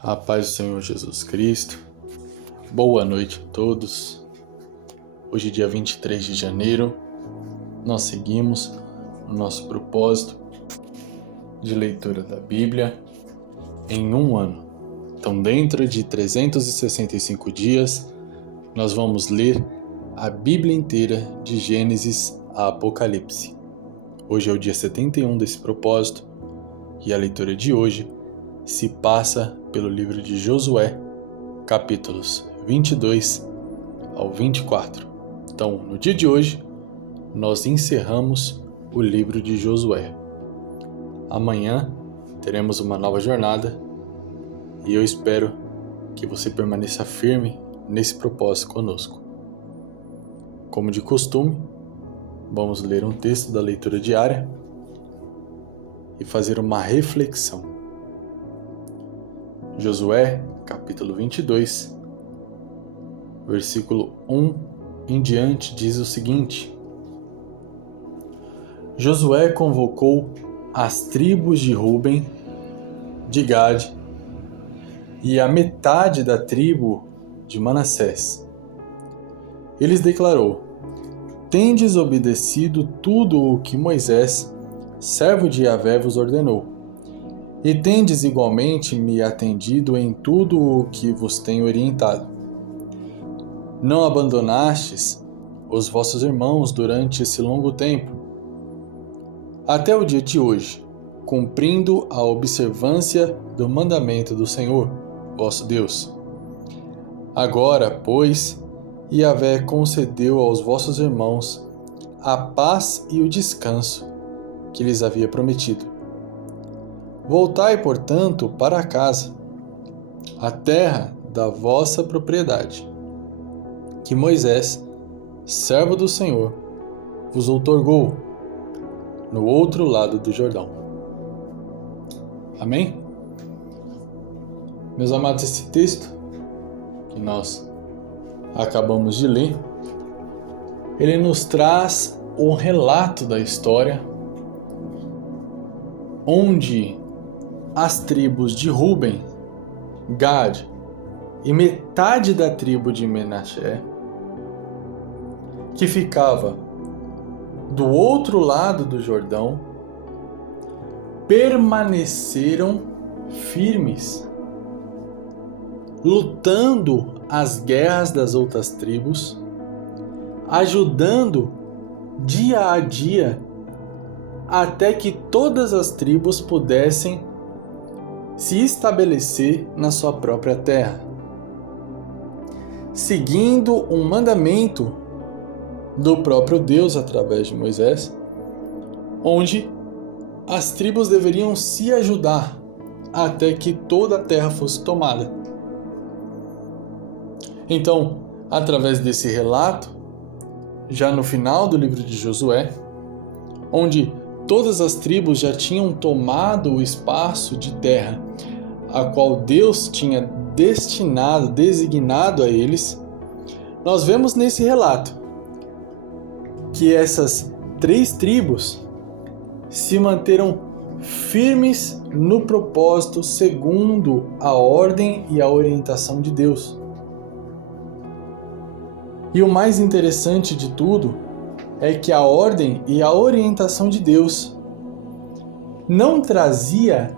A paz do Senhor Jesus Cristo. Boa noite a todos. Hoje, dia 23 de janeiro, nós seguimos o nosso propósito de leitura da Bíblia em um ano. Então, dentro de 365 dias, nós vamos ler a Bíblia inteira de Gênesis a Apocalipse. Hoje é o dia 71 desse propósito e a leitura de hoje se passa pelo livro de Josué, capítulos 22 ao 24. Então, no dia de hoje, nós encerramos o livro de Josué. Amanhã teremos uma nova jornada e eu espero que você permaneça firme nesse propósito conosco. Como de costume, vamos ler um texto da leitura diária e fazer uma reflexão. Josué, capítulo 22, versículo 1 em diante, diz o seguinte: Josué convocou as tribos de Ruben, de Gade e a metade da tribo de Manassés. Eles declarou: Tendes obedecido tudo o que Moisés, servo de Yahvé, vos ordenou. E tendes igualmente me atendido em tudo o que vos tenho orientado. Não abandonastes os vossos irmãos durante esse longo tempo, até o dia de hoje, cumprindo a observância do mandamento do Senhor, vosso Deus. Agora, pois, Yahvé concedeu aos vossos irmãos a paz e o descanso que lhes havia prometido. Voltai, portanto, para casa, a terra da vossa propriedade, que Moisés, servo do Senhor, vos outorgou, no outro lado do Jordão. Amém? Meus amados, esse texto que nós acabamos de ler, ele nos traz um relato da história onde as tribos de Ruben, Gade e metade da tribo de Menassés, que ficava do outro lado do Jordão, permaneceram firmes, lutando as guerras das outras tribos, ajudando dia a dia até que todas as tribos pudessem se estabelecer na sua própria terra, seguindo um mandamento do próprio Deus através de Moisés, onde as tribos deveriam se ajudar até que toda a terra fosse tomada. Então, através desse relato, já no final do livro de Josué, onde todas as tribos já tinham tomado o espaço de terra a qual Deus tinha designado a eles, nós vemos nesse relato que essas 3 tribos se manteram firmes no propósito segundo a ordem e a orientação de Deus. E o mais interessante de tudo é que a ordem e a orientação de Deus não trazia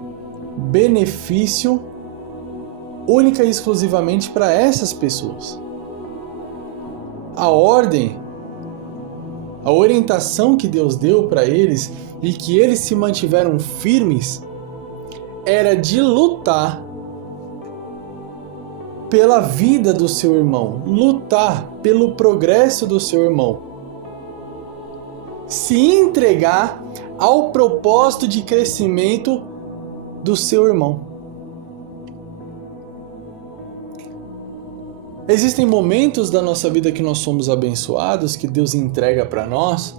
benefício única e exclusivamente para essas pessoas. A ordem, a orientação que Deus deu para eles e que eles se mantiveram firmes era de lutar pela vida do seu irmão, lutar pelo progresso do seu irmão, se entregar ao propósito de crescimento do seu irmão. Existem momentos da nossa vida que nós somos abençoados, que Deus entrega para nós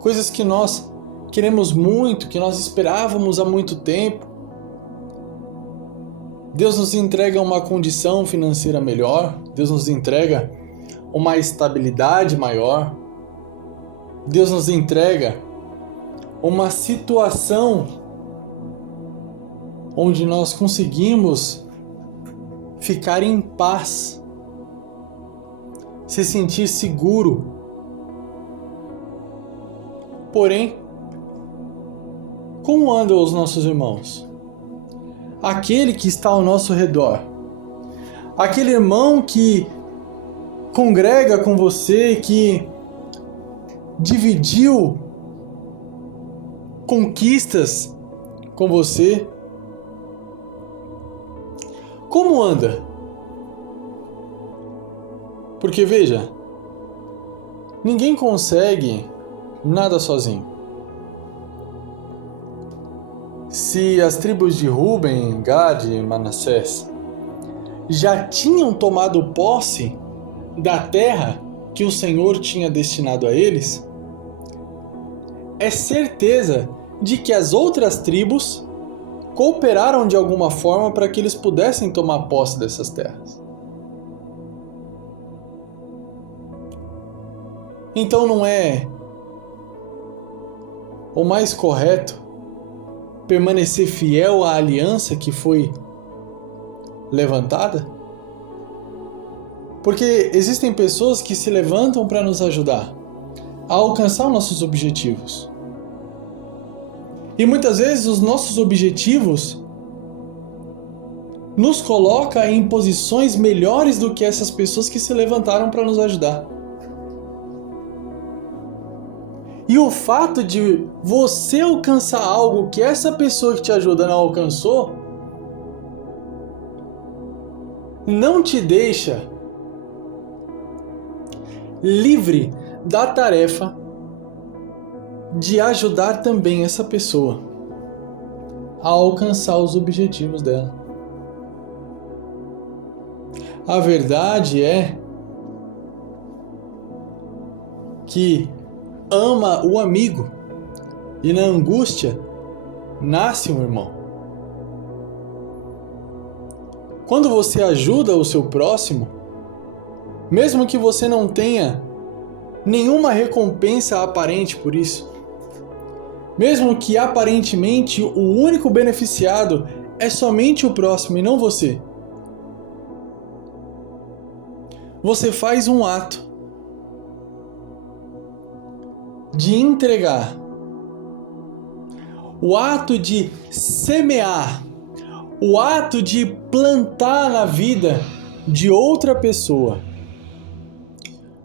coisas que nós queremos muito, que nós esperávamos há muito tempo. Deus nos entrega uma condição financeira melhor, Deus nos entrega uma estabilidade maior, Deus nos entrega uma situação onde nós conseguimos ficar em paz, se sentir seguro. Porém, como andam os nossos irmãos? Aquele que está ao nosso redor, aquele irmão que congrega com você, que dividiu conquistas com você, como anda? Porque veja, ninguém consegue nada sozinho. Se as tribos de Ruben, Gade e Manassés já tinham tomado posse da terra que o Senhor tinha destinado a eles, é certeza de que as outras tribos cooperaram de alguma forma para que eles pudessem tomar posse dessas terras. Então não é o mais correto permanecer fiel à aliança que foi levantada? Porque existem pessoas que se levantam para nos ajudar a alcançar nossos objetivos. E muitas vezes os nossos objetivos nos colocam em posições melhores do que essas pessoas que se levantaram para nos ajudar. E o fato de você alcançar algo que essa pessoa que te ajuda não alcançou, não te deixa livre da tarefa de ajudar também essa pessoa a alcançar os objetivos dela. A verdade é que ama o amigo e na angústia nasce um irmão. Quando você ajuda o seu próximo, mesmo que você não tenha nenhuma recompensa aparente por isso, mesmo que aparentemente o único beneficiado é somente o próximo e não você, você faz um ato de entregar, o ato de semear, o ato de plantar na vida de outra pessoa.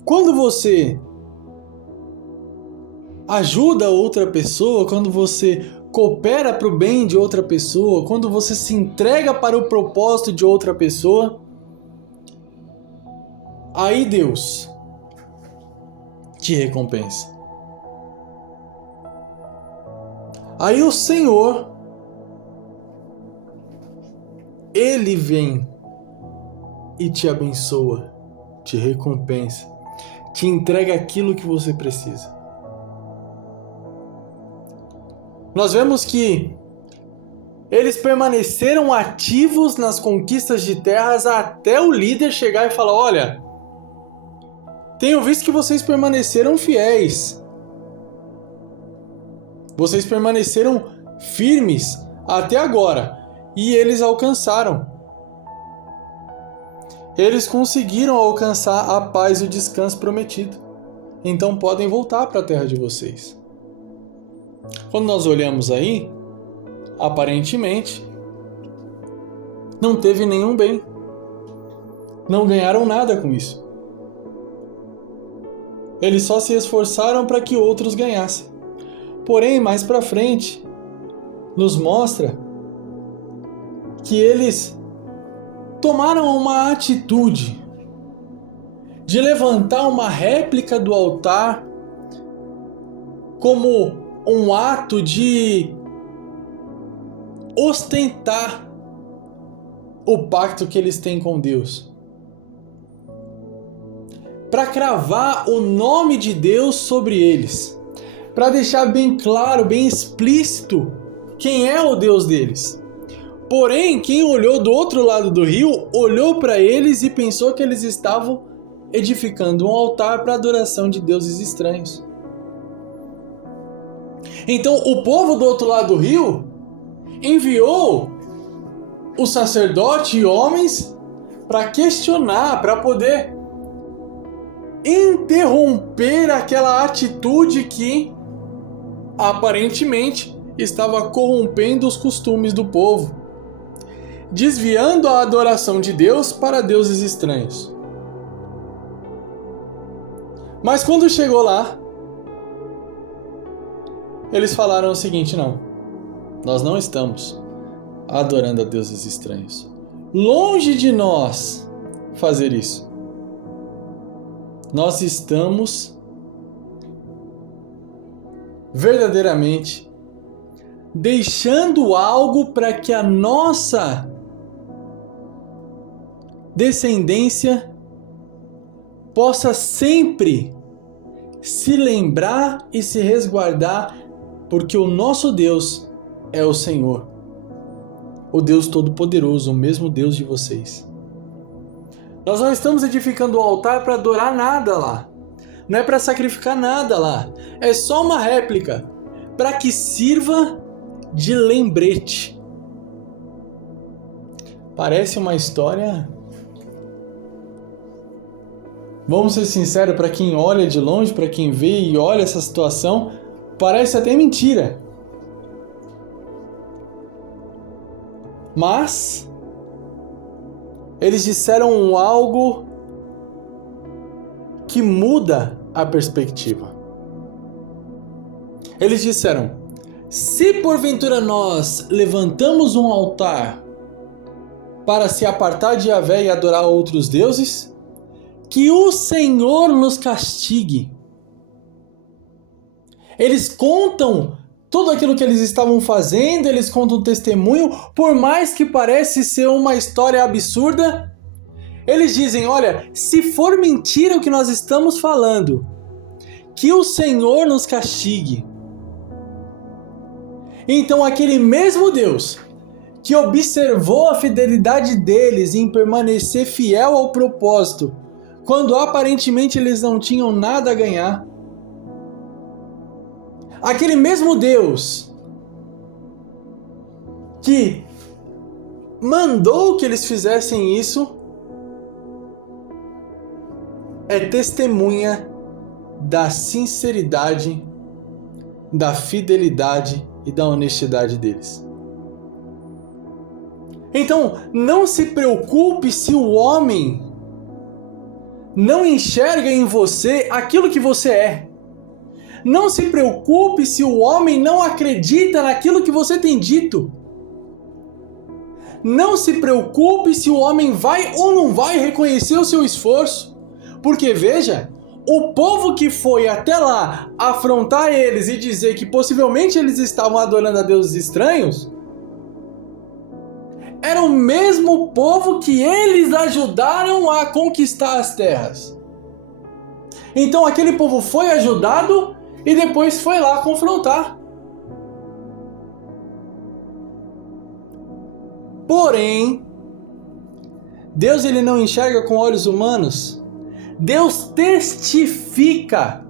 Quando você ajuda outra pessoa, quando você coopera para o bem de outra pessoa, quando você se entrega para o propósito de outra pessoa, aí Deus te recompensa. Aí o Senhor, Ele vem e te abençoa, te recompensa, te entrega aquilo que você precisa. Nós vemos que eles permaneceram ativos nas conquistas de terras até o líder chegar e falar: olha, tenho visto que vocês permaneceram fiéis. Vocês permaneceram firmes até agora e eles alcançaram. Eles conseguiram alcançar a paz e o descanso prometido. Então podem voltar para a terra de vocês. Quando nós olhamos aí, aparentemente, não teve nenhum bem. Não ganharam nada com isso. Eles só se esforçaram para que outros ganhassem. Porém, mais para frente, nos mostra que eles tomaram uma atitude de levantar uma réplica do altar como um ato de ostentar o pacto que eles têm com Deus, para cravar o nome de Deus sobre eles, para deixar bem claro, bem explícito quem é o Deus deles. Porém, quem olhou do outro lado do rio, olhou para eles e pensou que eles estavam edificando um altar para a adoração de deuses estranhos. Então, o povo do outro lado do rio enviou o sacerdote e homens para questionar, para poder interromper aquela atitude que aparentemente estava corrompendo os costumes do povo, desviando a adoração de Deus para deuses estranhos. Mas quando chegou lá, eles falaram o seguinte: não, nós não estamos adorando a deuses estranhos. Longe de nós fazer isso. Nós estamos verdadeiramente deixando algo para que a nossa descendência possa sempre se lembrar e se resguardar, porque o nosso Deus é o Senhor, o Deus Todo-Poderoso, o mesmo Deus de vocês. Nós não estamos edificando o altar para adorar nada lá, não é para sacrificar nada lá, é só uma réplica para que sirva de lembrete. Parece uma história, vamos ser sinceros, para quem olha de longe, para quem vê e olha essa situação, parece até mentira. Mas eles disseram algo que muda a perspectiva. Eles disseram: se porventura nós levantamos um altar para se apartar de Yahvé e adorar outros deuses, que o Senhor nos castigue. Eles contam tudo aquilo que eles estavam fazendo, eles contam testemunho, por mais que parece ser uma história absurda, eles dizem: olha, se for mentira o que nós estamos falando, que o Senhor nos castigue. Então aquele mesmo Deus que observou a fidelidade deles em permanecer fiel ao propósito, quando aparentemente eles não tinham nada a ganhar, aquele mesmo Deus que mandou que eles fizessem isso, é testemunha da sinceridade, da fidelidade e da honestidade deles. Então, não se preocupe se o homem não enxerga em você aquilo que você é. Não se preocupe se o homem não acredita naquilo que você tem dito. Não se preocupe se o homem vai ou não vai reconhecer o seu esforço. Porque veja, o povo que foi até lá afrontar eles e dizer que possivelmente eles estavam adorando a deuses estranhos, era o mesmo povo que eles ajudaram a conquistar as terras. Então aquele povo foi ajudado e depois foi lá confrontar. Porém, Deus ele não enxerga com olhos humanos. Deus testifica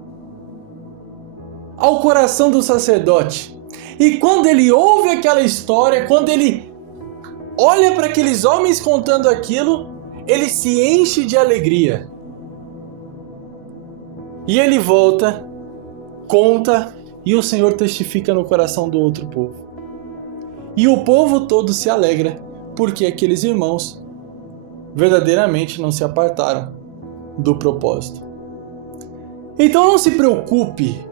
ao coração do sacerdote. E quando ele ouve aquela história, quando ele olha para aqueles homens contando aquilo, ele se enche de alegria. E ele volta, conta, e o Senhor testifica no coração do outro povo. E o povo todo se alegra, porque aqueles irmãos verdadeiramente não se apartaram do propósito. Então não se preocupe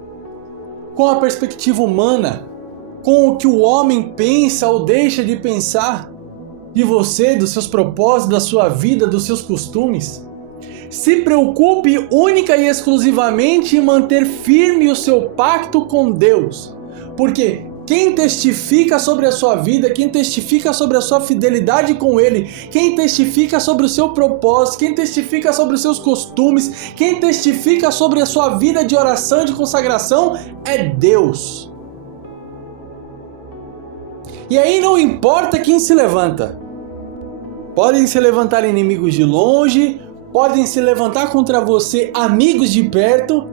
com a perspectiva humana, com o que o homem pensa ou deixa de pensar de você, dos seus propósitos, da sua vida, dos seus costumes. Se preocupe única e exclusivamente em manter firme o seu pacto com Deus, porque quem testifica sobre a sua vida, quem testifica sobre a sua fidelidade com Ele, quem testifica sobre o seu propósito, quem testifica sobre os seus costumes, quem testifica sobre a sua vida de oração e de consagração é Deus. E aí não importa quem se levanta. Podem se levantar inimigos de longe, podem se levantar contra você amigos de perto,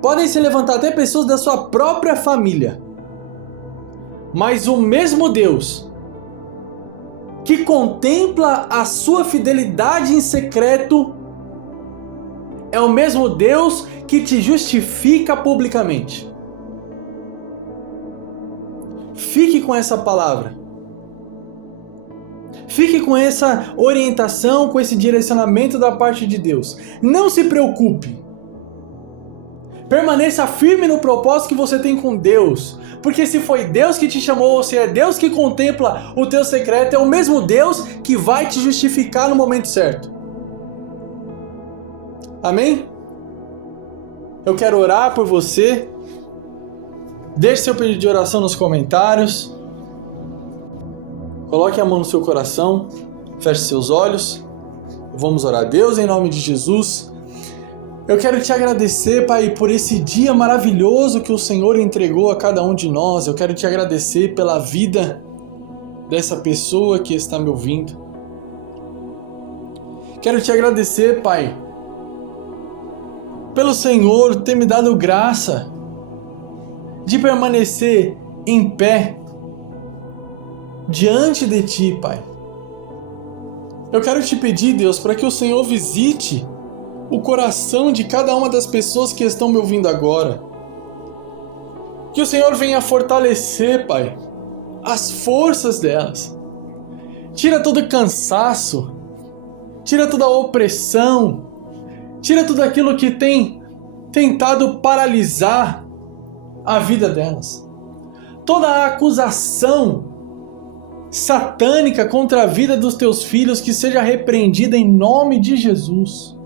podem se levantar até pessoas da sua própria família. Mas o mesmo Deus que contempla a sua fidelidade em secreto, é o mesmo Deus que te justifica publicamente. Fique com essa palavra. Fique com essa orientação, com esse direcionamento da parte de Deus. Não se preocupe. Permaneça firme no propósito que você tem com Deus. Porque se foi Deus que te chamou, se é Deus que contempla o teu secreto, é o mesmo Deus que vai te justificar no momento certo. Amém? Eu quero orar por você. Deixe seu pedido de oração nos comentários. Coloque a mão no seu coração. Feche seus olhos. Vamos orar. Deus, em nome de Jesus, eu quero te agradecer, Pai, por esse dia maravilhoso que o Senhor entregou a cada um de nós. Eu quero te agradecer pela vida dessa pessoa que está me ouvindo. Quero te agradecer, Pai, pelo Senhor ter me dado graça de permanecer em pé diante de Ti, Pai. Eu quero te pedir, Deus, para que o Senhor visite o coração de cada uma das pessoas que estão me ouvindo agora. Que o Senhor venha fortalecer, Pai, as forças delas. Tira todo o cansaço, tira toda a opressão, tira tudo aquilo que tem tentado paralisar a vida delas. Toda a acusação satânica contra a vida dos teus filhos que seja repreendida em nome de Jesus.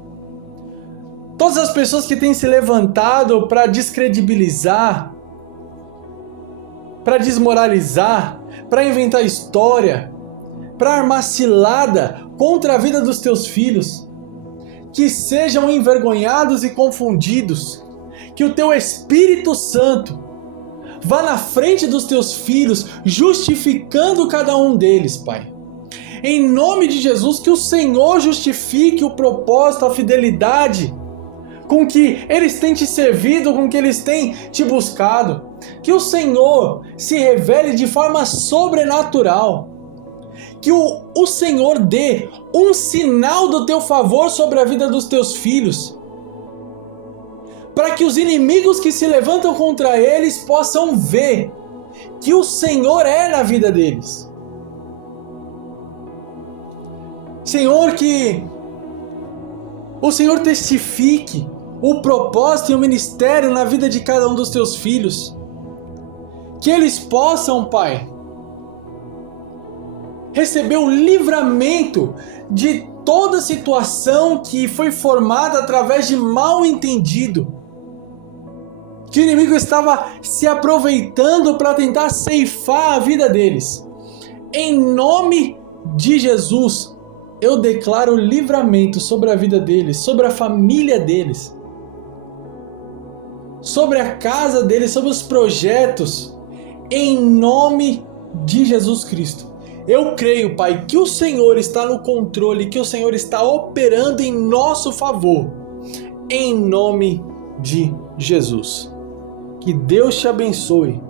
Todas as pessoas que têm se levantado para descredibilizar, para desmoralizar, para inventar história, para armar cilada contra a vida dos teus filhos, que sejam envergonhados e confundidos, que o teu Espírito Santo vá na frente dos teus filhos, justificando cada um deles, Pai. Em nome de Jesus, que o Senhor justifique o propósito, a fidelidade com que eles têm te servido, com que eles têm te buscado. Que o Senhor se revele de forma sobrenatural. Que o Senhor dê um sinal do teu favor sobre a vida dos teus filhos, para que os inimigos que se levantam contra eles possam ver que o Senhor é na vida deles. Senhor, que o Senhor testifique o propósito e o ministério na vida de cada um dos teus filhos. Que eles possam, Pai, receber o livramento de toda situação que foi formada através de mal entendido, que o inimigo estava se aproveitando para tentar ceifar a vida deles. Em nome de Jesus, eu declaro livramento sobre a vida deles, sobre a família deles, sobre a casa deles, sobre os projetos, em nome de Jesus Cristo. Eu creio, Pai, que o Senhor está no controle, que o Senhor está operando em nosso favor, em nome de Jesus. Que Deus te abençoe.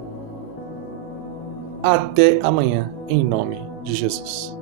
Até amanhã, em nome de Jesus.